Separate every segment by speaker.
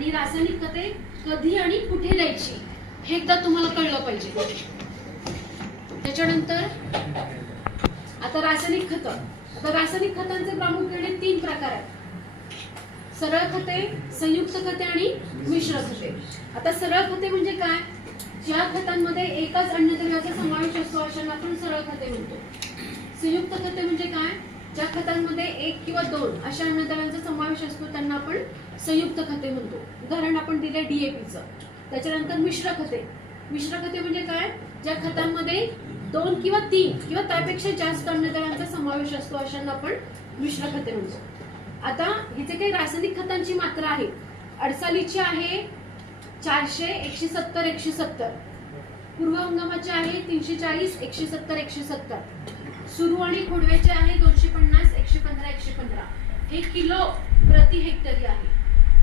Speaker 1: आणि रासायनिक खते कधी आणि कुठे द्यायची? हे एकदा तुम्हाला कळलं पाहिजे. त्याच्यानंतर आता रासायनिक खत. आता रासायनिक खतांचे प्रामुख्याने तीन प्रकार आहेत. सरळ खते संयुक्त खते आणि मिश्र खते. आता सरळ खते म्हणजे काय? ज्या खतांमध्ये एकाच अन्नद्रव्याचा समावेश असतो अशांना आपण सरळ खते म्हणतो. संयुक्त खते म्हणजे काय? ज्या खतांमध्ये एक किंवा दोन अशा अन्नद्रव्यांचा समावेश असतो त्यांना आपण संयुक्त खते म्हणतो. उदाहरण आपण दिले डीएपीचं त्याच्यानंतर मिश्र खते. मिश्र खते म्हणजे काय? ज्या खतांमध्ये दोन किंवा तीन किंवा त्यापेक्षा जास्त अन्नद्रव्यांचा समावेश असतो अशांना आपण मिश्र खते म्हणतो. आता इथे काही रासायनिक खतांची मात्रा आहे. अडसालीची आहे चारशे एकशे सत्तर एकशे सत्तर. पूर्व हंगामाचे आहे तीनशे चाळीस एकशे सत्तर एकशे सत्तर. सुरू आणि खोडव्याचे आहे दोनशे पन्नास एकशे पंधरा एकशे पंधरा. हे किलो प्रति हेक्टरी आहे.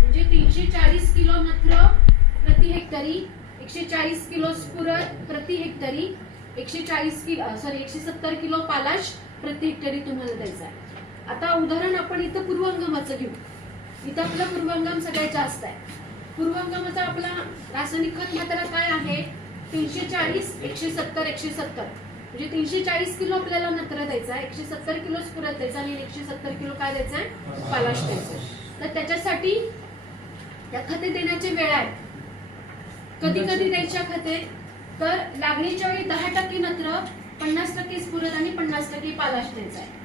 Speaker 1: म्हणजे तीनशे चाळीस किलो मात्र प्रति हेक्टरी एकशे चाळीस किलो स्फुरत प्रति हेक्टरी एकशे चाळीस किलो सॉरी एकशे सत्तर किलो पालाश प्रति हेक्टरी तुम्हाला द्यायचा आहे. आता उदाहरण आपण इथं पूर्वंगमाचं घेऊ. इथं आपला पूर्वंगम सगळ्यात जास्त आहे. पूर्वांगमाचा आपला रासायनिक खत मात्र काय आहे? तीनशे चाळीस एकशे सत्तर एकशे सत्तर. म्हणजे तीनशे चाळीस किलो आपल्याला नत्र द्यायचा आहे एकशे सत्तर किलो स्फुरत द्यायचा आणि एकशे सत्तर किलो काय द्यायचा आहे? पालाश द्यायचा आहे. तर त्याच्यासाठी त्या खते देण्याचे वेळ आहेत. कधी कधी द्यायच्या खते. तर लागणीच्या वेळी दहा टक्के नत्र पन्नास टक्के स्फुरद आणि पन्नास टक्के पालाश द्यायचा आहे.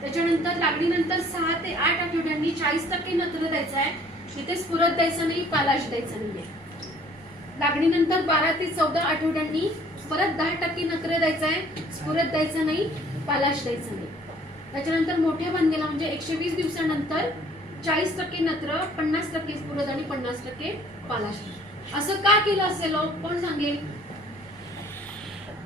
Speaker 1: त्याच्यानंतर लागणीनंतर सहा ते आठ आठवड्यांनी चाळीस टक्के नत्र द्यायचं आहे. तिथे स्फुरद द्यायचं नाही पालाश द्यायचा नाहीये. लागणीनंतर बारा ते चौदा आठवड्यांनी परत दहा टक्के नत्र द्यायचं आहे स्फुरद द्यायचं नाही पालाश द्यायचं नाही. त्याच्यानंतर मोठ्या बांधणीला म्हणजे एकशे वीस दिवसानंतर चाळीस टक्के नत्र पन्नास टक्के स्फुरत आणि पन्नास टक्के पालाश. असं का केलं असेल हो? कोण सांगेल?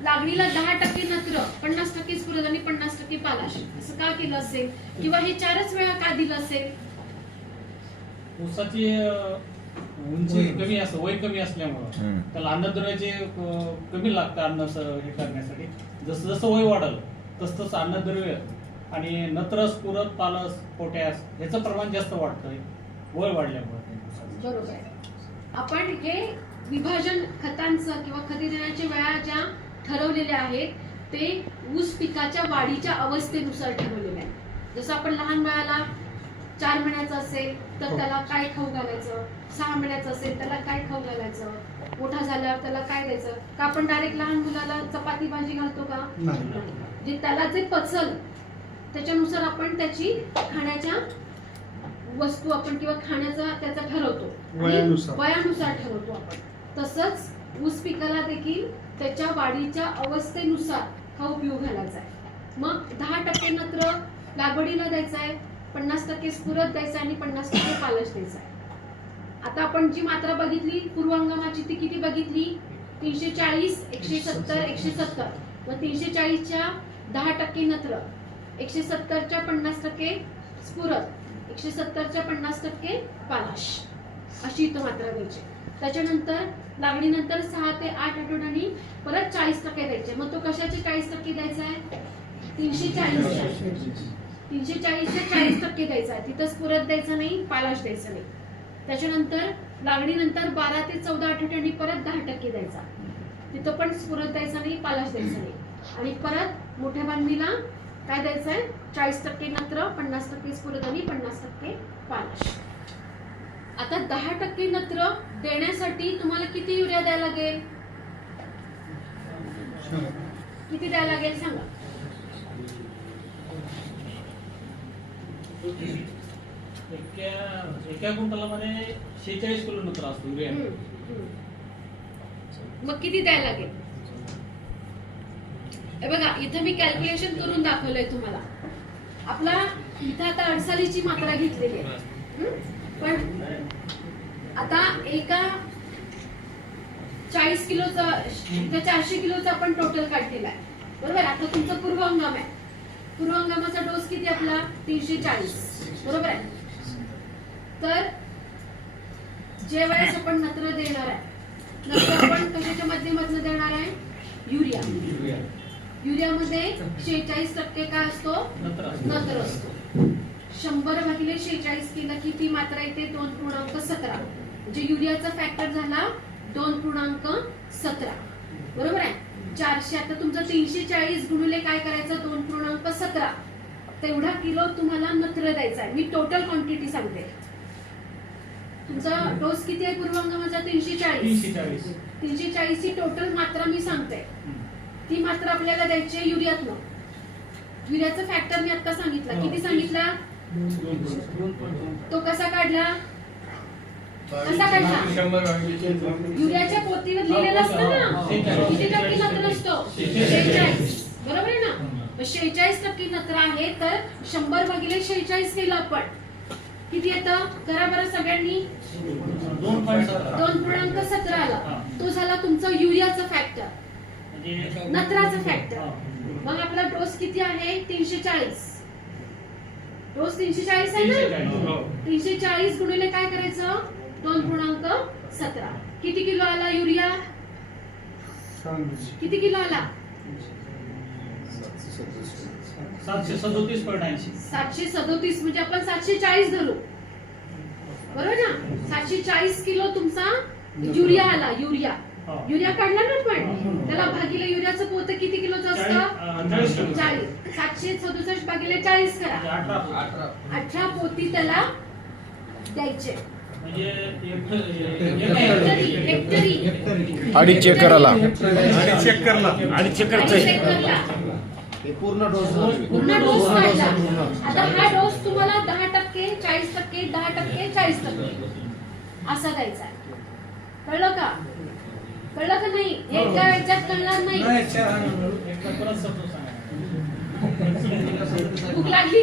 Speaker 1: लागणीला दहा टक्के नत्र पन्नास टक्के स्फुरद आणि पन्नास टक्के पालाश. असं का केलं असेल? किंवा हे चारच वेळा का दिलं असेल?
Speaker 2: ऊसाची उंची कमी असं वय कमी असल्यामुळं. त्याला अन्नद्रव्याचे कमी लागतं अन्न स- हे करण्यासाठी. जसं जसं वय वाढल तस तसं अन्नद्रव्य आणि नत्र स्फुरत पालस पोटॅस ह्याचं प्रमाण जास्त वाढतंय वय वाढल्यामुळे.
Speaker 1: बरोबर. आहे आपण हे विभाजन खतांचं किंवा खते देण्याच्या वेळा ज्या ठरवलेल्या आहेत ते ऊस पिकाच्या वाढीच्या अवस्थेनुसार ठरवलेले आहेत जसं आपण लहान बाळाला चार महिन्याचं असेल तर त्याला काय खाऊ घालायचं? सहा महिन्याचं असेल त्याला काय खाऊ घालायचं? मोठा झाल्यावर त्याला काय द्यायचं? का आपण डायरेक्ट लहान मुलाला चपाती भाजी घालतो का. जे त्याला जे पचल त्याच्यानुसार आपण त्याची खाण्याच्या वस्तू आपण किंवा खाण्याचा त्याचा ठरवतो.
Speaker 3: वयानुसार.
Speaker 1: वयानुसार ठरवतो आपण. तसंच ऊस पिकाला देखील त्याच्या वाढीच्या अवस्थेनुसार खाऊ पिऊ घालायचा आहे. मग दहा टक्के नत्र लागवडीला द्यायचं आहे. पन्नास टक्के स्फुरत द्यायचा आणि पन्नास टक्के पालश द्यायचा. आहे आता आपण जी मात्रा बघितली पूर्वांगमाची ती किती बघितली? तीनशे चाळीस एकशे सत्तर एकशे सत्तर. मग तीनशे चाळीसच्या दहा टक्के नत्र एकशे सत्तरच्या पन्नास टक्के स्फुरत एकशे सत्तरच्या पन्नास टक्के पालाश. अशी इथं मात्रा द्यायची. त्याच्यानंतर लागणीनंतर सहा ते आठ आठवड्यांनी परत चाळीस टक्के द्यायचे. मग तो कशाचे चाळीस टक्के द्यायचा आहे? तीनशे चाळीस तीनशे चाळीसचे चाळीस टक्के द्यायचा आहे. तिथं पुरत द्यायचं नाही पालाश द्यायचं नाही. त्याच्यानंतर लागणीनंतर बारा ते चौदा आठवड्यांनी परत दहा टक्के द्यायचा. तिथं पण पुरत द्यायचा नाही पालाश द्यायचा नाही. आणि परत मोठ्या बांधणीला काय द्यायचं आहे? चाळीस टक्के नत्र पन्नास टक्के स्फुरत आणि पन्नास टक्के पालाश. आता दहा टक्के नत्र देण्यासाठी तुम्हाला किती युरिया द्यायला लागेल? किती द्यायला लागेल सांगा.
Speaker 2: एका शेहेचाळीस असतो युरिया
Speaker 1: मग किती द्यायला लागेल? हे बघा इथं मी कॅल्क्युलेशन करून दाखवलंय तुम्हाला. आपला इथं आता अडसालीची मात्रा घेतलेली आहे. हम्म? पण आता एका चाळीस किलोचा चारशे किलोचा आपण टोटल काढलेला आहे. बरोबर? आता तुमचा पूर्व हंगाम आहे. पूर्व हंगामाचा डोस किती आपला? तीनशे चाळीस. बरोबर आहे? तर जे वेळेस आपण नत्र देणार आहे. नत्र आपण कशाच्या माध्यमातून देणार आहे? युरिया. युरियामध्ये शेहेचाळीस टक्के काय असतो?
Speaker 2: नत्र असतो.
Speaker 1: शंभर भागिले शेहेचाळीस केलं की ती मात्रा येते? दोन पूर्णांक सतरा. म्हणजे युरियाचा फॅक्टर झाला दोन पूर्णांक सतरा. बरोबर आहे? चारशे आता तुमचं तीनशे चाळीस गुणिले काय करायचं? दोन पूर्णांक सतरा. तेवढा किलो तुम्हाला नत्र द्यायचा आहे. मी टोटल क्वांटिटी सांगते. तुमचा डोस किती आहे पूर्वांग माझा? तीनशे चाळीस.
Speaker 2: तीनशे चाळीस.
Speaker 1: ची टोटल मात्रा मी सांगते. ती मात्रा आपल्याला द्यायची आहे युरियातनं. युरियाचा फॅक्टर मी आता सांगितला.
Speaker 2: हो.
Speaker 1: किती सांगितला? तो कसा काढला? कसा काढला युरियाच्या पोतीवर लिहिलेलं असतं ना? किती टक्के नत्र असतो शेहेचाळीस बरोबर आहे ना? शेहेचाळीस टक्के नत्र आहे तर शंभर भागिले शेहेचाळीस केलं आपण. किती येतं? करा बरं सगळ्यांनी.
Speaker 2: दोन
Speaker 1: पूर्णांक सतरा आला.
Speaker 2: हा.
Speaker 1: तो झाला तुमचा युरियाचा फॅक्टर
Speaker 2: म्हणजे
Speaker 1: नत्राचा फॅक्टर
Speaker 2: हा.
Speaker 1: मग आपला डोस किती आहे? तीनशे चाळीस डोस तीनशे चाळीस आहे ना.
Speaker 2: हो.
Speaker 1: तीनशे चाळीस गुणिले काय करायचं? दोन पूर्णांक सतरा. किती किलो आला युरिया? किती किलो आला?
Speaker 2: सातशे सदोतीस पॉईंट ऐंशी.
Speaker 1: सातशे सदोतीस म्हणजे आपण सातशे चाळीस धरू. बरोबर ना? सातशे चाळीस किलो तुमचा युरिया आला युरिया. युरिया काढला ना आपण? त्याला भागिले युरियाचं पोत किती किलोचं असतं?
Speaker 2: चाळीस
Speaker 1: सातशे सदुसष्ट भागिले चाळीस करा.
Speaker 2: अठरा
Speaker 1: पोती त्याला द्यायचे.
Speaker 2: एक- एक- एक-
Speaker 4: अडीच एकराला
Speaker 3: आणि चेक करला आणि चेक
Speaker 1: आणि सेकंदला.
Speaker 4: पूर्ण डोस
Speaker 1: पूर्ण डोस काढला. आता हा डोस तुम्हाला दहा टक्के चाळीस टक्के दहा टक्के चाळीस टक्के. असा द्यायचा आहे. कळलं का? कळलं का नाही? एका याच्यात कळणार नाही. भूक लागली.